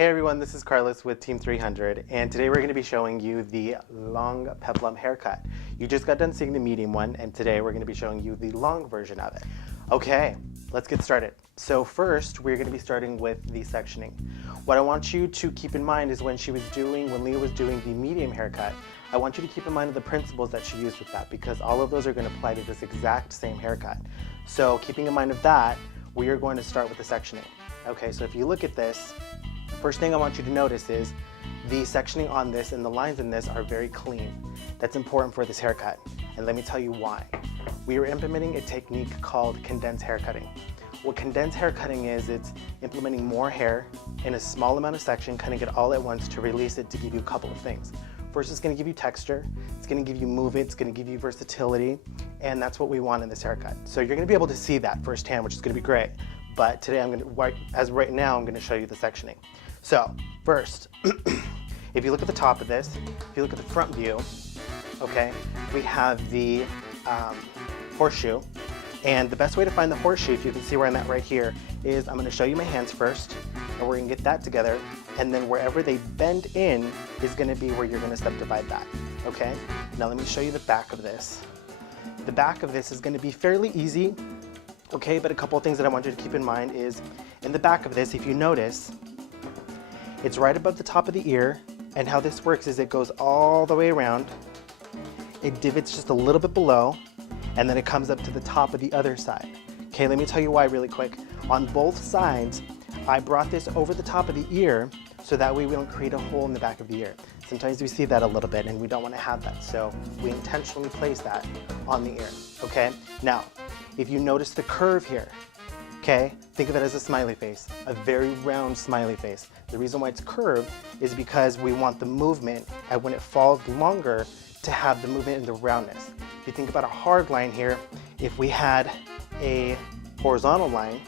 Hey everyone, this is Carlos with Team 300, and today we're going to be showing you the long peplum haircut. You just got done seeing the medium one, and today we're going to be showing you the long version of it. Okay, let's get started. So first, we're going to be starting with the sectioning. What I want you to keep in mind is when Leah was doing the medium haircut, I want you to keep in mind the principles that she used with that, because all of those are going to apply to this exact same haircut. So keeping in mind of that, we are going to start with the sectioning. Okay, so if you look at this, first thing I want you to notice is the sectioning on this and the lines in this are very clean. That's important for this haircut, and let me tell you why. We are implementing a technique called condensed haircutting. What condensed haircutting is, it's implementing more hair in a small amount of section, cutting it all at once to release it to give you a couple of things. First, it's going to give you texture, it's going to give you movement, it's going to give you versatility, and that's what we want in this haircut. So you're going to be able to see that firsthand, which is going to be great. But today right now, I'm going to show you the sectioning. So first, if you look at the top of this, if you look at the front view, okay, we have the horseshoe. And the best way to find the horseshoe, if you can see where I'm at right here, is I'm going to show you my hands first, and we're going to get that together, and then wherever they bend in is going to be where you're going to subdivide that, okay? Now let me show you the back of this. The back of this is going to be fairly easy, okay, but a couple of things that I want you to keep in mind is, in the back of this, if you notice, it's right above the top of the ear, and how this works is it goes all the way around, it divots just a little bit below, and then it comes up to the top of the other side. Okay, let me tell you why really quick. On both sides, I brought this over the top of the ear so that way we don't create a hole in the back of the ear. Sometimes we see that a little bit and we don't want to have that, so we intentionally place that on the ear, okay? Now, if you notice the curve here, okay, think of it as a smiley face, a very round smiley face. The reason why it's curved is because we want the movement, and when it falls longer, to have the movement and the roundness. If you think about a hard line here, if we had a horizontal line,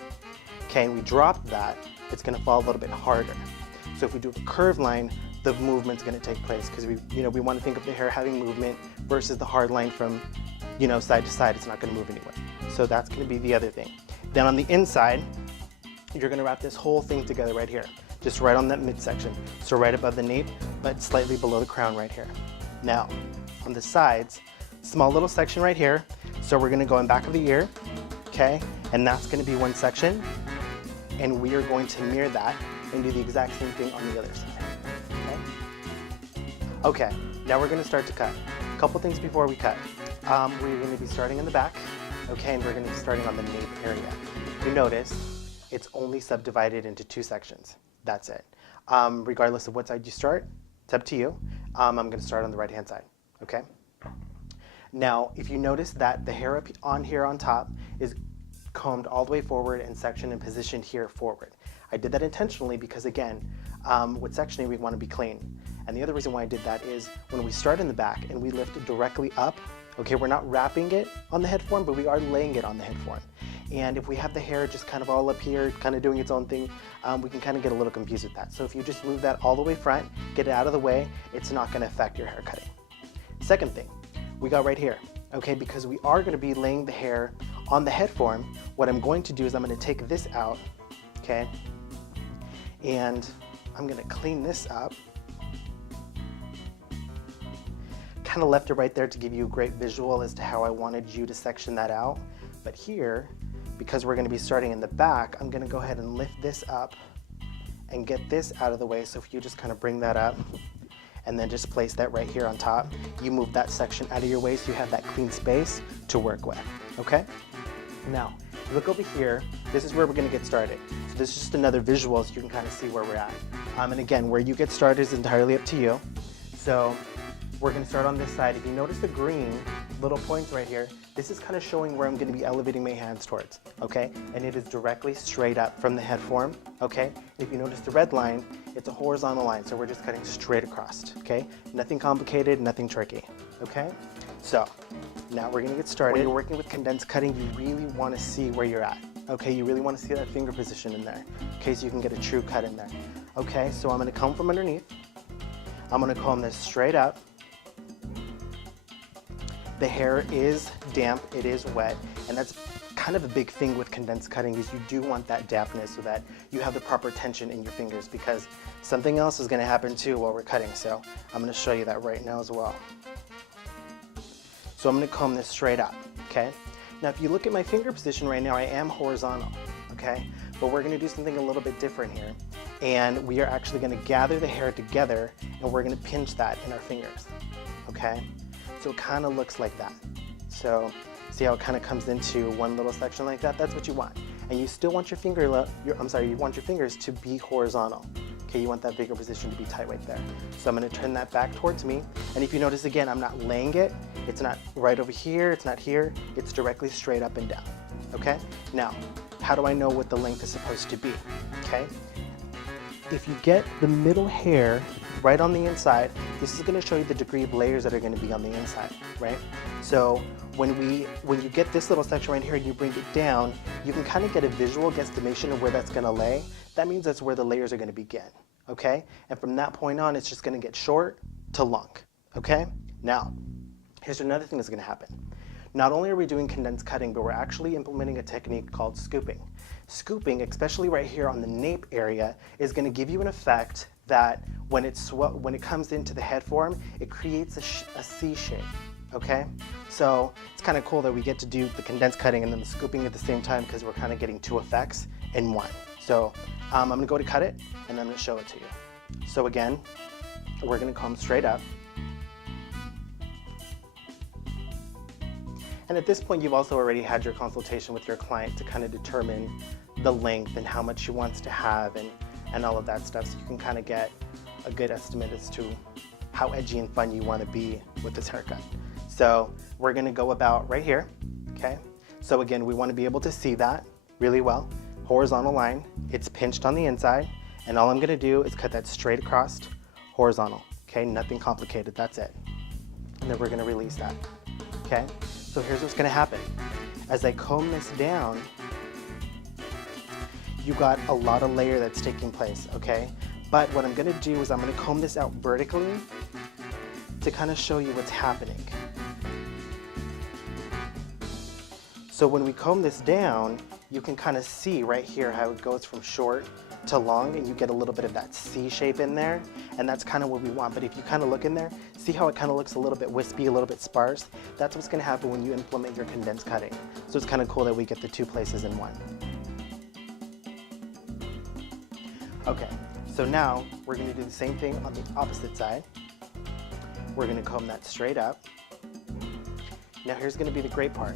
okay, and we drop that, it's going to fall a little bit harder. So if we do a curved line, the movement's going to take place, because we want to think of the hair having movement versus the hard line from side to side. It's not going to move anywhere. So that's going to be the other thing. Then on the inside, you're going to wrap this whole thing together right here, just right on that midsection. So right above the nape, but slightly below the crown right here. Now, on the sides, small little section right here. So we're going to go in back of the ear, okay? And that's going to be one section. And we are going to mirror that and do the exact same thing on the other side, okay? Okay, now we're going to start to cut. A couple things before we cut. We're going to be starting in the back, okay? And we're going to be starting on the nape area. You notice it's only subdivided into two sections. That's it. Regardless of what side you start, it's up to you. I'm going to start on the right-hand side, okay? Now, if you notice that the hair up on here on top is combed all the way forward and sectioned and positioned here forward. I did that intentionally because, again, with sectioning, we want to be clean. And the other reason why I did that is when we start in the back and we lift it directly up, okay, we're not wrapping it on the head form, but we are laying it on the head form. And if we have the hair just kind of all up here, kind of doing its own thing, we can kind of get a little confused with that. So if you just move that all the way front, get it out of the way, it's not going to affect your hair cutting. Second thing, we got right here, okay, because we are going to be laying the hair on the head form, what I'm going to do is I'm going to take this out, okay, and I'm going to clean this up. Kind of left it right there to give you a great visual as to how I wanted you to section that out. But here, because we're going to be starting in the back, I'm going to go ahead and lift this up and get this out of the way. So if you just kind of bring that up and then just place that right here on top, you move that section out of your way so you have that clean space to work with, okay? Now, look over here, this is where we're going to get started. So this is just another visual so you can kind of see where we're at. And again, where you get started is entirely up to you. So we're going to start on this side. If you notice the green little points right here, this is kind of showing where I'm going to be elevating my hands towards, okay? And it is directly straight up from the head form, okay? If you notice the red line, it's a horizontal line, so we're just cutting straight across, okay? Nothing complicated, nothing tricky, okay? So now we're going to get started. When you're working with condensed cutting, you really want to see where you're at, okay? You really want to see that finger position in there, okay, so you can get a true cut in there. Okay, so I'm going to comb from underneath. I'm going to comb this straight up. The hair is damp, it is wet, and that's kind of a big thing with condensed cutting is you do want that dampness so that you have the proper tension in your fingers, because Something else is going to happen too while we're cutting, so I'm going to show you that right now as well. So I'm going to comb this straight up, okay? Now if you look at my finger position right now, I am horizontal, okay? But we're going to do something a little bit different here. And we are actually going to gather the hair together and we're going to pinch that in our fingers, okay? So it kind of looks like that. So see how it kind of comes into one little section like that? That's what you want. And you still want your you want your fingers to be horizontal. Okay, you want that finger position to be tight right there. So I'm going to turn that back towards me. And if you notice again, I'm not laying it. It's not right over here, it's not here. It's directly straight up and down, okay? Now, how do I know what the length is supposed to be, okay? If you get the middle hair right on the inside, this is going to show you the degree of layers that are going to be on the inside, right? So when you get this little section right here and you bring it down, you can kind of get a visual guesstimation of where that's going to lay. That means that's where the layers are going to begin, okay? And from that point on, it's just going to get short to long, okay? Now, here's another thing that's going to happen. Not only are we doing condensed cutting, but we're actually implementing a technique called scooping. Scooping, especially right here on the nape area, is going to give you an effect that when it comes into the head form, it creates a C shape, okay? So it's kind of cool that we get to do the condensed cutting and then the scooping at the same time because we're kind of getting two effects in one. So I'm going to go to cut it and I'm going to show it to you. So again, we're going to comb straight up. And at this point, you've also already had your consultation with your client to kind of determine the length and how much she wants to have and all of that stuff, so you can kind of get a good estimate as to how edgy and fun you want to be with this haircut. So we're going to go about right here, okay? So again, we want to be able to see that really well. Horizontal line, it's pinched on the inside, and all I'm going to do is cut that straight across, horizontal, okay? Nothing complicated, that's it. And then we're going to release that, okay? So here's what's going to happen. As I comb this down, you got a lot of layer that's taking place, okay? But what I'm going to do is I'm going to comb this out vertically to kind of show you what's happening. So when we comb this down, you can kind of see right here how it goes from short to long, and you get a little bit of that C shape in there, and that's kind of what we want. But if you kind of look in there, see how it kind of looks a little bit wispy, a little bit sparse? That's what's going to happen when you implement your condensed cutting. So it's kind of cool that we get the two places in one. Okay, so now we're going to do the same thing on the opposite side. We're going to comb that straight up. Now here's going to be the great part.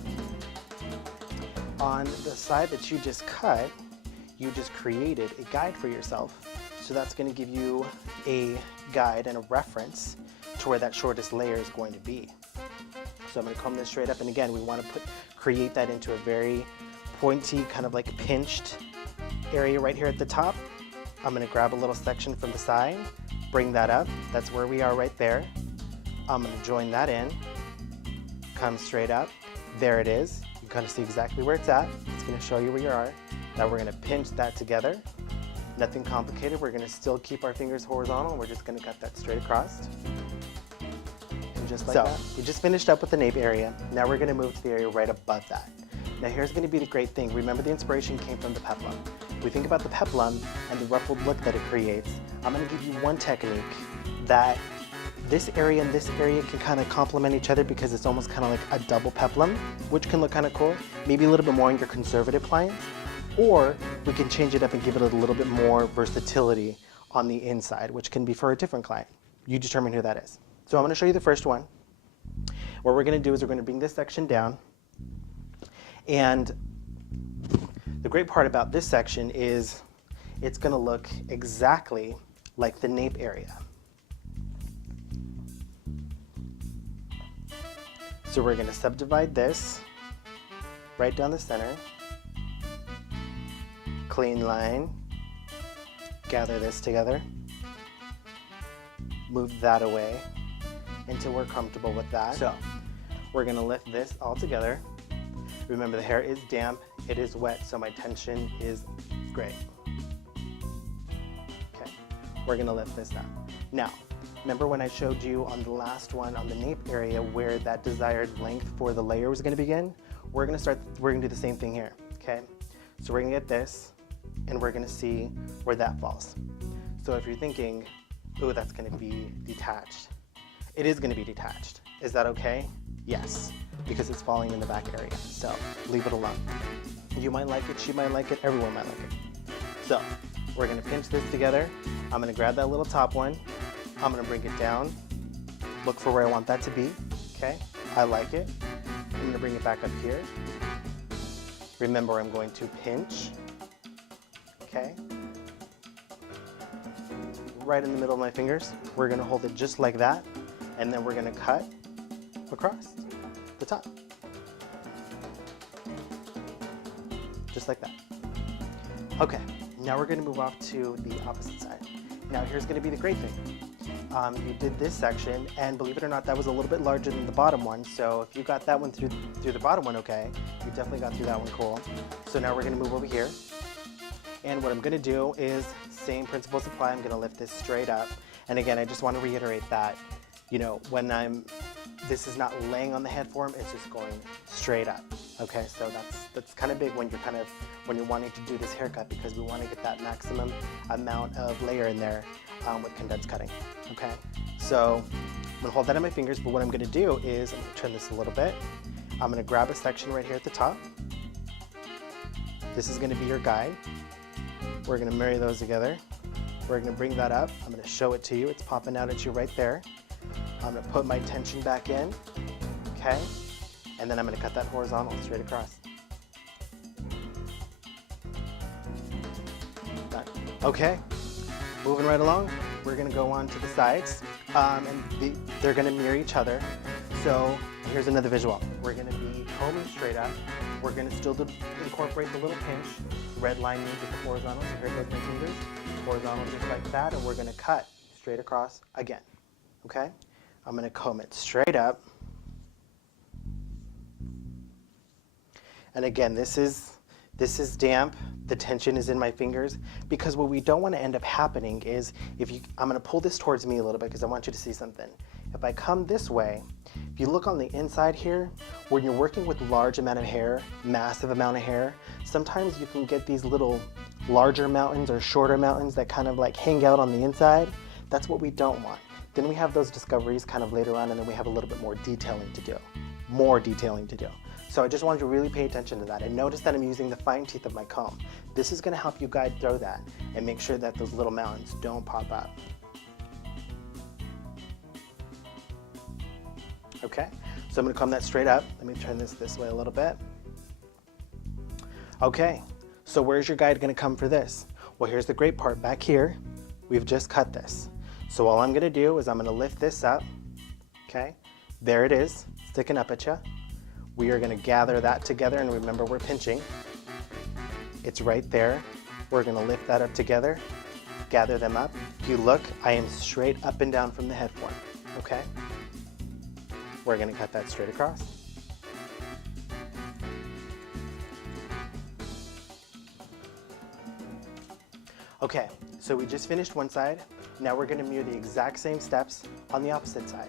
On the side that you just cut, you just created a guide for yourself. So that's going to give you a guide and a reference to where that shortest layer is going to be. So I'm going to comb this straight up, and again, we want to create that into a very pointy, kind of like pinched area right here at the top. I'm going to grab a little section from the side, bring that up. That's where we are right there. I'm going to join that in, come straight up. There it is. You kind of see exactly where it's at. It's going to show you where you are. Now we're going to pinch that together. Nothing complicated. We're going to still keep our fingers horizontal. We're just going to cut that straight across. And just like that. We just finished up with the nape area. Now we're going to move to the area right above that. Now here's going to be the great thing. Remember, the inspiration came from the peplum. If we think about the peplum and the ruffled look that it creates, I'm going to give you one technique that this area and this area can kind of complement each other because it's almost kind of like a double peplum, which can look kind of cool. Maybe a little bit more in your conservative clients. Or we can change it up and give it a little bit more versatility on the inside, which can be for a different client. You determine who that is. So I'm going to show you the first one. What we're going to do is we're going to bring this section down. And the great part about this section is it's going to look exactly like the nape area. So we're going to subdivide this right down the center. Clean line, gather this together, move that away until we're comfortable with that. So we're going to lift this all together. Remember, the hair is damp, it is wet, so my tension is great. Okay, we're going to lift this up. Now, remember when I showed you on the last one on the nape area where that desired length for the layer was going to begin? We're going to do the same thing here, okay? So we're going to get this, and we're going to see where that falls. So if you're thinking, oh, that's gonna be detached, it is gonna be detached. Is that okay? Yes, because it's falling in the back area. So leave it alone. You might like it, she might like it, everyone might like it. So we're gonna pinch this together. I'm gonna grab that little top one. I'm gonna bring it down. Look for where I want that to be, okay? I like it. I'm gonna bring it back up here. Remember, I'm going to pinch, okay? Right in the middle of my fingers. We're gonna hold it just like that, and then we're gonna cut across the top. Just like that. Okay, now we're gonna move off to the opposite side. Now here's gonna be the great thing. You did this section, and believe it or not, that was a little bit larger than the bottom one, so if you got that one through the bottom one okay, you definitely got through that one cool. So now we're gonna move over here, and what I'm gonna do is, same principles apply, I'm gonna lift this straight up, and again, I just wanna reiterate that, you know, when this is not laying on the head form, it's just going straight up, okay? So that's kind of big when you're wanting to do this haircut, because we wanna get that maximum amount of layer in there with condensed cutting, okay? So I'm gonna hold that in my fingers, but what I'm gonna do is, I'm gonna turn this a little bit. I'm gonna grab a section right here at the top. This is gonna be your guide. We're gonna marry those together. We're gonna bring that up. I'm gonna show it to you. It's popping out at you right there. I'm gonna put my tension back in, okay? And then I'm gonna cut that horizontal straight across. Done. Okay. Moving right along, we're gonna go on to the sides, and they're gonna mirror each other. So here's another visual. We're gonna be combing straight up. We're gonna still incorporate the little pinch. Red line means it's horizontal, so here goes my fingers. Horizontal just like that, and we're gonna cut straight across again, okay? I'm gonna comb it straight up. And again, this is damp. The tension is in my fingers, because what we don't want to end up happening is, I'm going to pull this towards me a little bit because I want you to see something. If I come this way, if you look on the inside here, when you're working with large amount of hair, massive amount of hair, sometimes you can get these little larger mountains or shorter mountains that kind of like hang out on the inside. That's what we don't want. Then we have those discoveries kind of later on, and then we have a little bit more detailing to do. So I just wanted to really pay attention to that, and notice that I'm using the fine teeth of my comb. This is gonna help you guide through that and make sure that those little mountains don't pop up. Okay, so I'm gonna comb that straight up. Let me turn this way a little bit. Okay, so where's your guide gonna come for this? Well, here's the great part. Back here, we've just cut this. So all I'm gonna do is I'm gonna lift this up, okay? There it is, sticking up at you. We are gonna gather that together, and remember, we're pinching. It's right there. We're gonna lift that up together, gather them up. If you look, I am straight up and down from the head form, okay? We're gonna cut that straight across. Okay, so we just finished one side. Now we're gonna mirror the exact same steps on the opposite side.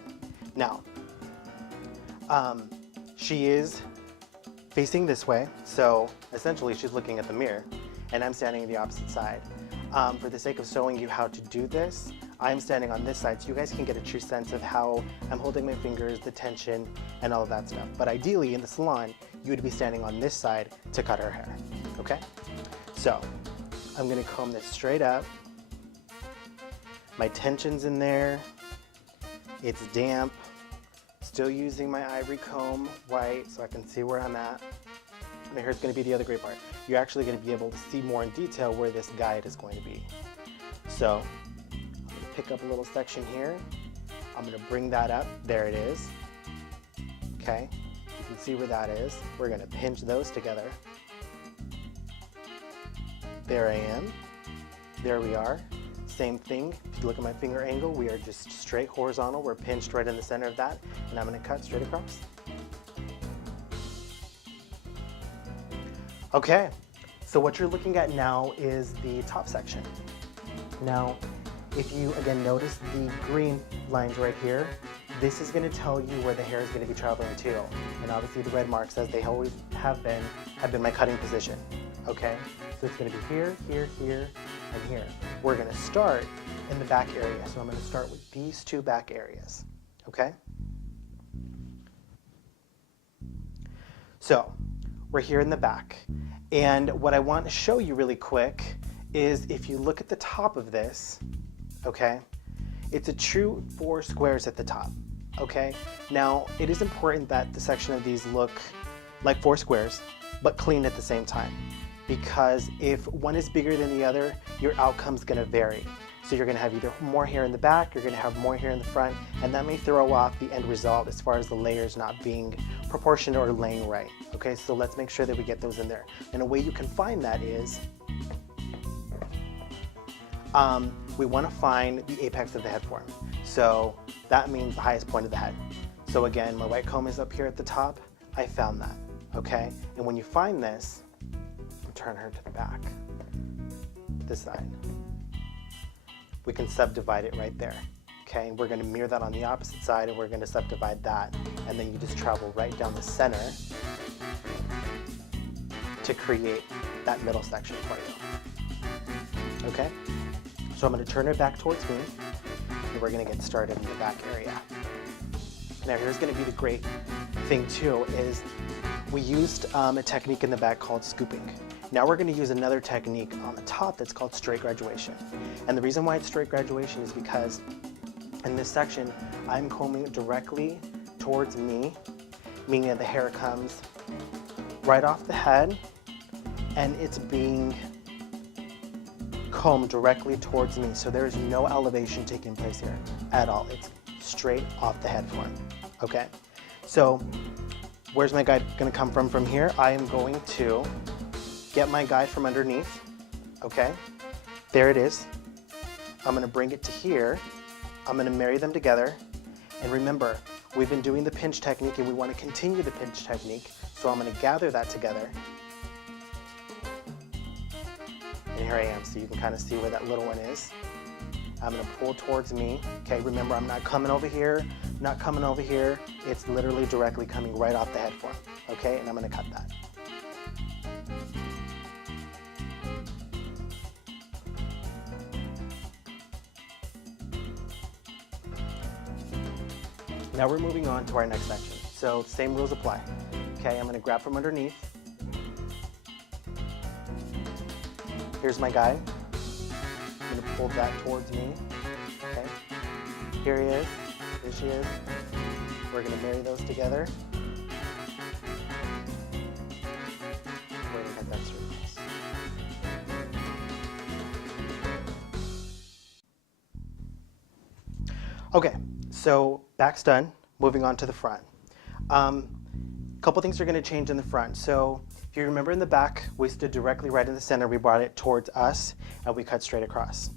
Now, she is facing this way, so essentially she's looking at the mirror, and I'm standing on the opposite side. For the sake of showing you how to do this, I'm standing on this side, so you guys can get a true sense of how I'm holding my fingers, the tension, and all of that stuff. But ideally, in the salon, you would be standing on this side to cut her hair, okay? So, I'm gonna comb this straight up. My tension's in there. It's damp. Still using my ivory comb, white, so I can see where I'm at. And here's gonna be the other great part. You're actually gonna be able to see more in detail where this guide is going to be. So, I'm gonna pick up a little section here. I'm gonna bring that up. There it is. Okay, you can see where that is. We're gonna pinch those together. There I am. There we are. Same thing, if you look at my finger angle, we are just straight horizontal. We're pinched right in the center of that, and I'm gonna cut straight across. Okay, so what you're looking at now is the top section. Now, if you again notice the green lines right here, this is gonna tell you where the hair is gonna be traveling to. And obviously the red marks, as they always have been my cutting position, okay? So it's gonna be here, here, here, and here. We're gonna start in the back area. So I'm going to start with these two back areas, okay? So we're here in the back. And what I want to show you really quick is if you look at the top of this, okay, it's a true 4 squares at the top, okay? Now, it is important that the section of these look like 4 squares, but clean at the same time. Because if one is bigger than the other, your outcome's gonna vary. So you're gonna have either more hair in the back, you're gonna have more hair in the front, and that may throw off the end result as far as the layers not being proportionate or laying right. Okay, so let's make sure that we get those in there. And a way you can find that is, we wanna find the apex of the head form. So that means the highest point of the head. So again, my white comb is up here at the top. I found that, okay? And when you find this, turn her to the back, this side. We can subdivide it right there, okay? We're gonna mirror that on the opposite side and we're gonna subdivide that. And then you just travel right down the center to create that middle section for you, okay? So I'm gonna turn her back towards me and we're gonna get started in the back area. Now here's gonna be the great thing too, is we used a technique in the back called scooping. Now we're going to use another technique on the top that's called straight graduation. And the reason why it's straight graduation is because in this section, I'm combing directly towards me, meaning that the hair comes right off the head and it's being combed directly towards me. So there is no elevation taking place here at all. It's straight off the head form, okay? So where's my guide going to come from here? I am going to get my guide from underneath, okay? There it is. I'm gonna bring it to here. I'm gonna marry them together. And remember, we've been doing the pinch technique and we wanna continue the pinch technique. So I'm gonna gather that together. And here I am, so you can kind of see where that little one is. I'm gonna pull towards me. Okay, remember I'm not coming over here, not coming over here. It's literally directly coming right off the head form, okay? And I'm gonna cut that. Now we're moving on to our next section. So same rules apply. Okay, I'm gonna grab from underneath. Here's my guide. I'm gonna pull that towards me. Okay, here he is, there she is. We're gonna marry those together. We're gonna cut that straight across. Okay, so back's done, moving on to the front. Couple things are gonna change in the front. So if you remember in the back, we stood directly right in the center, we brought it towards us, and we cut straight across.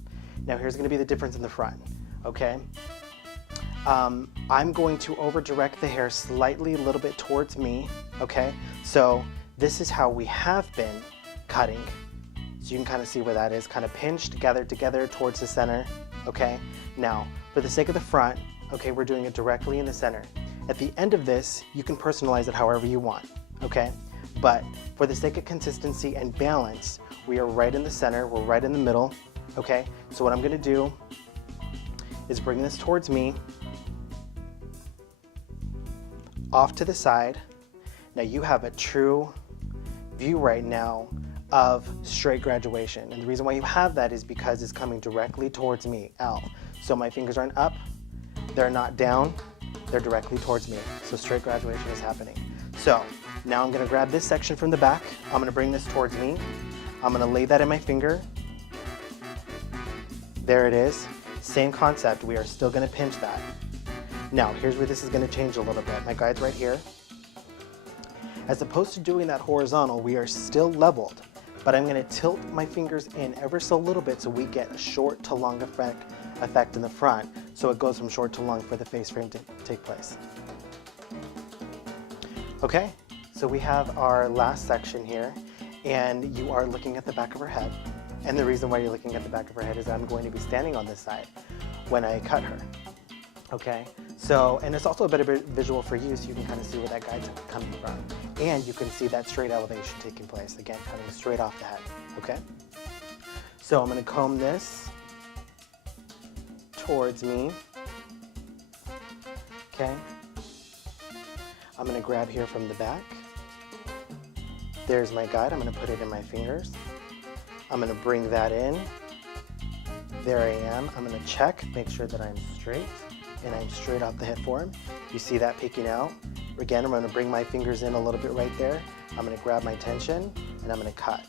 Now here's gonna be the difference in the front, okay? I'm going to over-direct the hair slightly, a little bit towards me, okay? So this is how we have been cutting. So you can kind of see where that is, kind of pinched, gathered together towards the center, okay? Now, for the sake of the front, okay, we're doing it directly in the center. At the end of this, you can personalize it however you want, okay? But for the sake of consistency and balance, we are right in the center, we're right in the middle, okay? So what I'm gonna do is bring this towards me, off to the side. Now you have a true view right now of straight graduation. And the reason why you have that is because it's coming directly towards me, L. So my fingers aren't up, they're not down, they're directly towards me. So straight graduation is happening. So now I'm gonna grab this section from the back, I'm gonna bring this towards me, I'm gonna lay that in my finger. There it is. Same concept, we are still gonna pinch that. Now, here's where this is gonna change a little bit. My guide's right here. As opposed to doing that horizontal, we are still leveled, but I'm gonna tilt my fingers in ever so little bit so we get a short to long effect in the front, so it goes from short to long for the face frame to take place. Okay, so we have our last section here, and you are looking at the back of her head. And the reason why you're looking at the back of her head is I'm going to be standing on this side when I cut her. Okay, so, and it's also a better visual for you, so you can kind of see where that guide's coming from. And you can see that straight elevation taking place, again, cutting straight off the head, okay? So I'm gonna comb this towards me. Okay. I'm going to grab here from the back. There's my guide. I'm going to put it in my fingers. I'm going to bring that in. There I am. I'm going to check, make sure that I'm straight, and I'm straight off the hip form. You see that peeking out? Again, I'm going to bring my fingers in a little bit right there. I'm going to grab my tension, and I'm going to cut.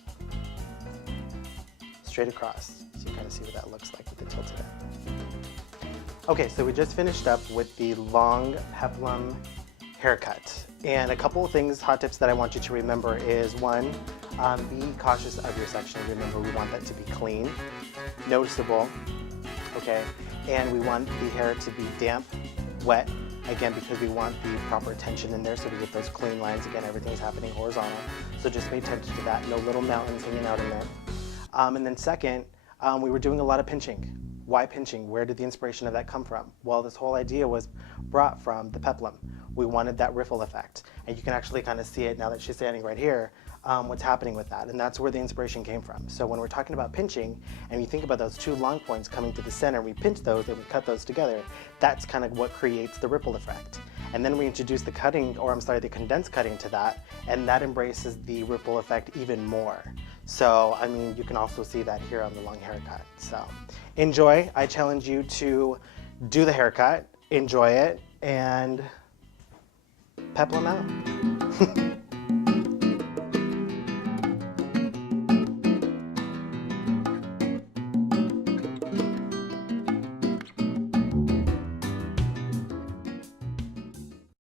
Straight across. So you kind of see what that looks like with the tilted end. Okay, so we just finished up with the long peplum haircut. And a couple of things, hot tips that I want you to remember is one, be cautious of your section. Remember, we want that to be clean, noticeable, okay? And we want the hair to be damp, wet, again, because we want the proper tension in there so we get those clean lines. Again, everything's happening horizontal. So just pay attention to that. No little mountains hanging out in there. And then second, we were doing a lot of pinching. Why pinching? Where did the inspiration of that come from? Well, this whole idea was brought from the peplum. We wanted that ripple effect. And you can actually kind of see it now that she's standing right here, what's happening with that. And that's where the inspiration came from. So when we're talking about pinching, and you think about those two long points coming to the center, we pinch those and we cut those together, that's kind of what creates the ripple effect. And then we introduce the cutting, or I'm sorry, the condensed cutting to that, and that embraces the ripple effect even more. So, I mean, you can also see that here on the long haircut. So, enjoy. I challenge you to do the haircut, enjoy it, and peplum out.